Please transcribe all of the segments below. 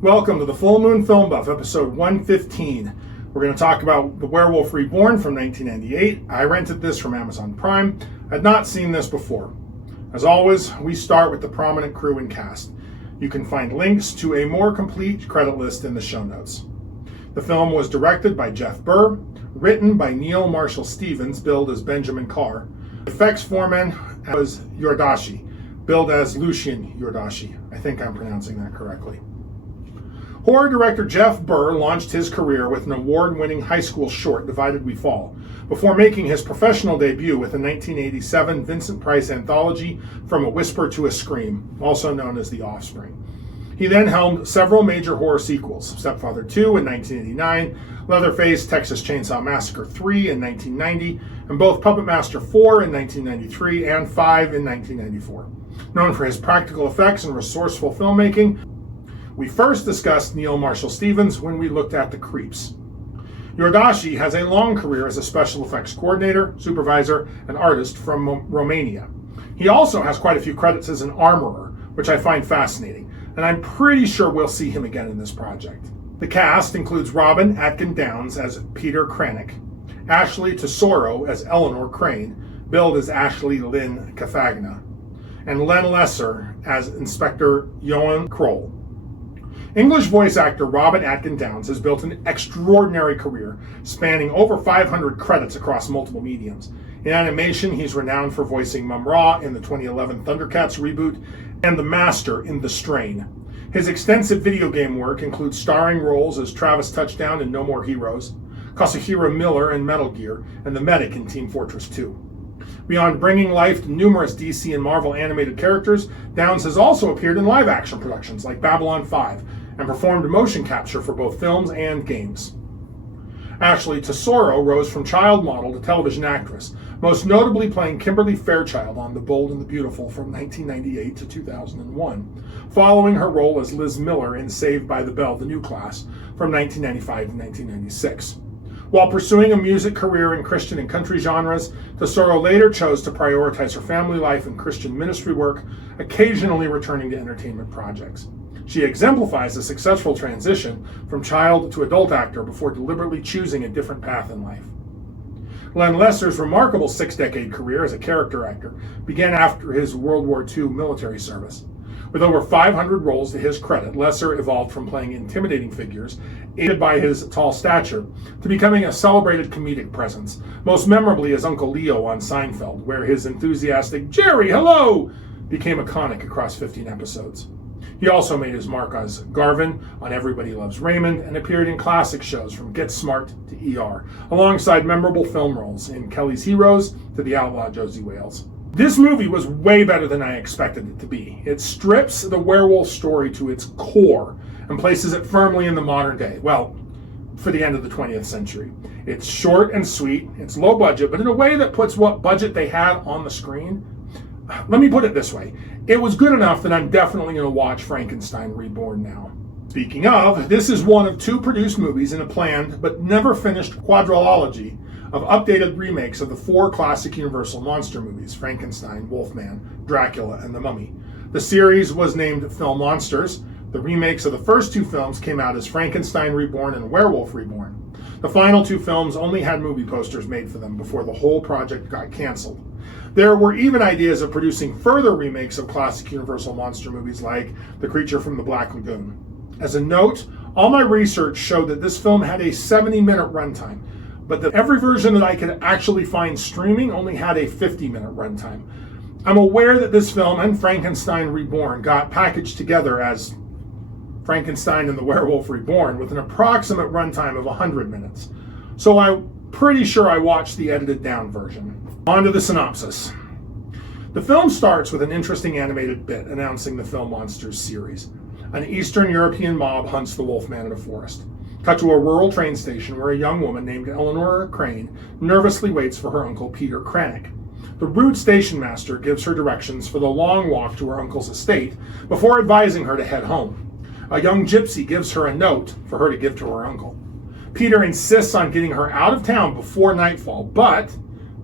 Welcome to the Full Moon Film Buff, episode 115. We're going to talk about The Werewolf Reborn from 1998. I rented this from Amazon Prime. I'd not seen this before. As always, we start with the prominent crew and cast. You can find links to a more complete credit list in the show notes. The film was directed by Jeff Burr, written by Neil Marshall Stevens, billed as Benjamin Carr. Effects foreman was Yordashi, billed as Lucian Yordashi. I think I'm pronouncing that correctly. Horror director Jeff Burr launched his career with an award-winning high school short, Divided We Fall, before making his professional debut with the 1987 Vincent Price anthology From a Whisper to a Scream, also known as The Offspring. He then helmed several major horror sequels, Stepfather 2 in 1989, Leatherface, Texas Chainsaw Massacre 3 in 1990, and both Puppet Master 4 in 1993 and 5 in 1994. Known for his practical effects and resourceful filmmaking, we first discussed Neil Marshall Stevens when we looked at The Creeps. Yordashi has a long career as a special effects coordinator, supervisor, and artist from Romania. He also has quite a few credits as an armorer, which I find fascinating, and I'm pretty sure we'll see him again in this project. The cast includes Robin Atkin Downes as Peter Cranach, Ashley Tesoro as Eleanor Crane, billed as Ashley Lynn Cafagna, and Len Lesser as Inspector Johan Kroll. English voice actor Robin Atkin Downes has built an extraordinary career, spanning over 500 credits across multiple mediums. In animation, he's renowned for voicing Mum-Ra in the 2011 Thundercats reboot and the Master in The Strain. His extensive video game work includes starring roles as Travis Touchdown in No More Heroes, Kazuhira Miller in Metal Gear, and the Medic in Team Fortress 2. Beyond bringing life to numerous DC and Marvel animated characters, Downes has also appeared in live-action productions like Babylon 5 and performed motion capture for both films and games. Ashley Tesoro rose from child model to television actress, most notably playing Kimberly Fairchild on The Bold and the Beautiful from 1998 to 2001, following her role as Liz Miller in Saved by the Bell, The New Class from 1995 to 1996. While pursuing a music career in Christian and country genres, Tesoro later chose to prioritize her family life and Christian ministry work, occasionally returning to entertainment projects. She exemplifies a successful transition from child to adult actor before deliberately choosing a different path in life. Len Lesser's remarkable six-decade career as a character actor began after his World War II military service. With over 500 roles to his credit, Lesser evolved from playing intimidating figures, aided by his tall stature, to becoming a celebrated comedic presence, most memorably as Uncle Leo on Seinfeld, where his enthusiastic "Jerry, hello!" became iconic across 15 episodes. He also made his mark as Garvin on Everybody Loves Raymond and appeared in classic shows from Get Smart to ER, alongside memorable film roles in Kelly's Heroes to The Outlaw Josie Wales. This movie was way better than I expected it to be. It strips the werewolf story to its core and places it firmly in the modern day, well, for the end of the 20th century. It's short and sweet, it's low budget, but in a way that puts what budget they had on the screen. Let me put it this way. It was good enough that I'm definitely going to watch Frankenstein Reborn now. Speaking of, this is one of two produced movies in a planned but never finished quadrilogy of updated remakes of the four classic Universal monster movies, Frankenstein, Wolfman, Dracula, and The Mummy. The series was named Film Monsters. The remakes of the first two films came out as Frankenstein Reborn and Werewolf Reborn. The final two films only had movie posters made for them before the whole project got canceled. There were even ideas of producing further remakes of classic Universal monster movies like The Creature from the Black Lagoon. As a note, all my research showed that this film had a 70-minute runtime, but that every version that I could actually find streaming only had a 50-minute runtime. I'm aware that this film and Frankenstein Reborn got packaged together as Frankenstein and the Werewolf Reborn with an approximate runtime of 100 minutes. So I'm pretty sure I watched the edited down version. On to the synopsis. The film starts with an interesting animated bit announcing the Film Monsters series. An Eastern European mob hunts the Wolfman in a forest. Cut to a rural train station where a young woman named Eleanor Crane nervously waits for her uncle Peter Cranach. The rude station master gives her directions for the long walk to her uncle's estate before advising her to head home. A young gypsy gives her a note for her to give to her uncle. Peter insists on getting her out of town before nightfall, but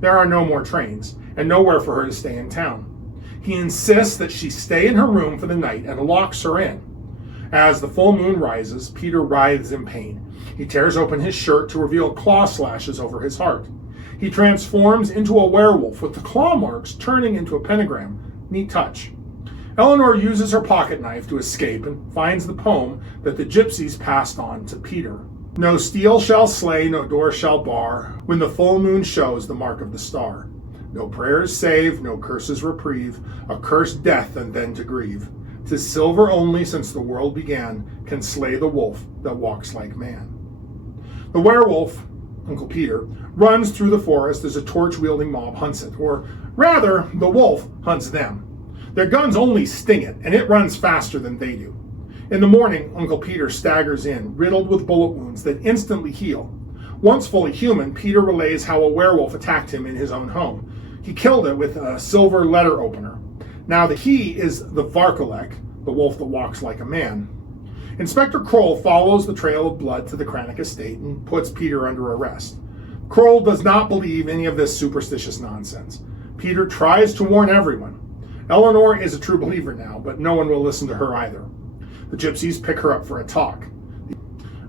there are no more trains and nowhere for her to stay in town. He insists that she stay in her room for the night and locks her in. As the full moon rises, Peter writhes in pain. He tears open his shirt to reveal claw slashes over his heart. He transforms into a werewolf with the claw marks turning into a pentagram. Neat touch. Eleanor uses her pocket knife to escape and finds the poem that the gypsies passed on to Peter. No steel shall slay, no door shall bar, when the full moon shows the mark of the star. No prayers save, no curses reprieve, a cursed death and then to grieve. 'Tis silver only since the world began can slay the wolf that walks like man. The werewolf, Uncle Peter, runs through the forest as a torch-wielding mob hunts it, or rather, the wolf hunts them. Their guns only sting it, and it runs faster than they do. In the morning, Uncle Peter staggers in, riddled with bullet wounds that instantly heal. Once fully human, Peter relays how a werewolf attacked him in his own home. He killed it with a silver letter opener. Now the he is the Varkolek, the wolf that walks like a man. Inspector Kroll follows the trail of blood to the Kranich estate and puts Peter under arrest. Kroll does not believe any of this superstitious nonsense. Peter tries to warn everyone. Eleanor is a true believer now, but no one will listen to her either. The gypsies pick her up for a talk.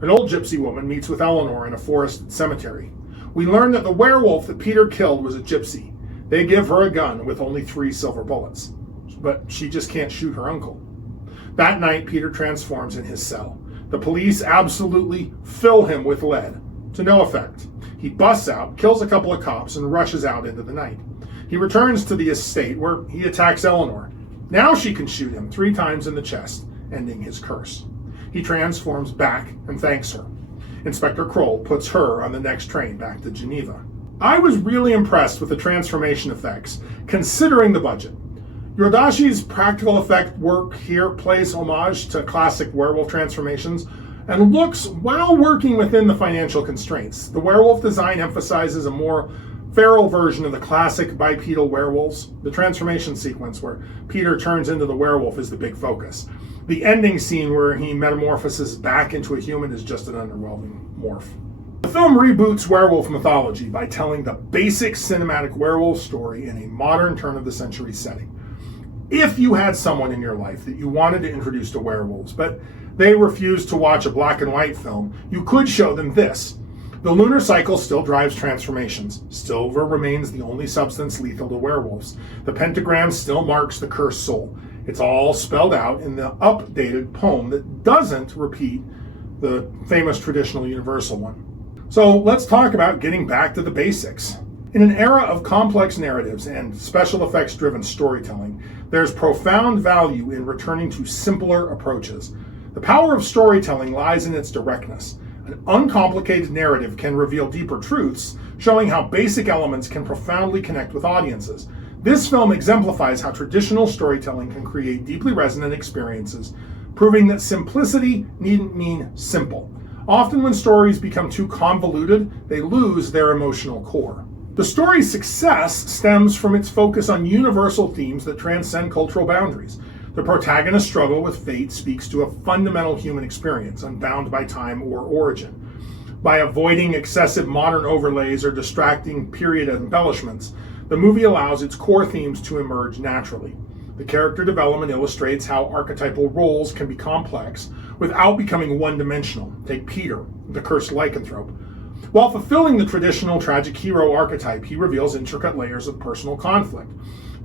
An old gypsy woman meets with Eleanor in a forested cemetery. We learn that the werewolf that Peter killed was a gypsy. They give her a gun with only 3 silver bullets, but she just can't shoot her uncle. That night, Peter transforms in his cell. The police absolutely fill him with lead, to no effect. He busts out, kills a couple of cops, and rushes out into the night. He returns to the estate where he attacks Eleanor. Now she can shoot him 3 times in the chest, ending his curse. He transforms back and thanks her. Inspector Kroll puts her on the next train back to Geneva. I was really impressed with the transformation effects, considering the budget. Yordashi's practical effect work here plays homage to classic werewolf transformations and looks while working within the financial constraints. The werewolf design emphasizes a more feral version of the classic bipedal werewolves. The transformation sequence where Peter turns into the werewolf is the big focus. The ending scene where he metamorphoses back into a human is just an underwhelming morph. The film reboots werewolf mythology by telling the basic cinematic werewolf story in a modern turn-of-the-century setting. If you had someone in your life that you wanted to introduce to werewolves, but they refused to watch a black and white film, you could show them this. The lunar cycle still drives transformations. Silver remains the only substance lethal to werewolves. The pentagram still marks the cursed soul. It's all spelled out in the updated poem that doesn't repeat the famous traditional universal one. So let's talk about getting back to the basics. In an era of complex narratives and special effects driven storytelling, there's profound value in returning to simpler approaches. The power of storytelling lies in its directness. An uncomplicated narrative can reveal deeper truths, showing how basic elements can profoundly connect with audiences. This film exemplifies how traditional storytelling can create deeply resonant experiences, proving that simplicity needn't mean simple. Often when stories become too convoluted, they lose their emotional core. The story's success stems from its focus on universal themes that transcend cultural boundaries. The protagonist's struggle with fate speaks to a fundamental human experience, unbound by time or origin. By avoiding excessive modern overlays or distracting period embellishments, the movie allows its core themes to emerge naturally. The character development illustrates how archetypal roles can be complex without becoming one-dimensional. Take Peter, the cursed lycanthrope. While fulfilling the traditional tragic hero archetype, he reveals intricate layers of personal conflict.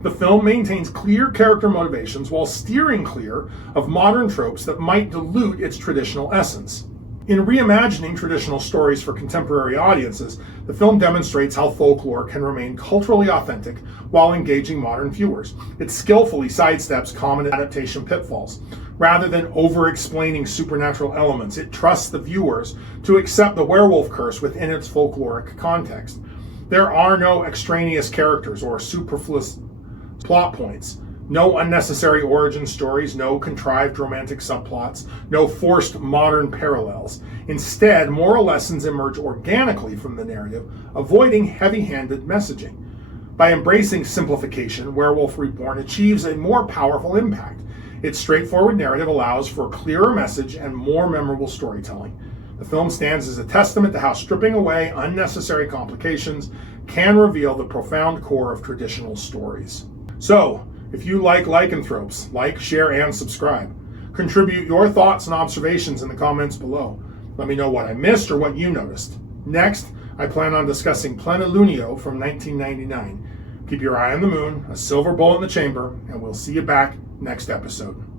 The film maintains clear character motivations while steering clear of modern tropes that might dilute its traditional essence. In reimagining traditional stories for contemporary audiences, the film demonstrates how folklore can remain culturally authentic while engaging modern viewers. It skillfully sidesteps common adaptation pitfalls. Rather than over-explaining supernatural elements, it trusts the viewers to accept the werewolf curse within its folkloric context. There are no extraneous characters or superfluous plot points. No unnecessary origin stories, no contrived romantic subplots, no forced modern parallels. Instead, moral lessons emerge organically from the narrative, avoiding heavy-handed messaging. By embracing simplification, Werewolf Reborn achieves a more powerful impact. Its straightforward narrative allows for a clearer message and more memorable storytelling. The film stands as a testament to how stripping away unnecessary complications can reveal the profound core of traditional stories. So, if you like lycanthropes, like, share, and subscribe. Contribute your thoughts and observations in the comments below. Let me know what I missed or what you noticed. Next, I plan on discussing Plenilunio from 1999. Keep your eye on the moon, a silver bullet in the chamber, and we'll see you back next episode.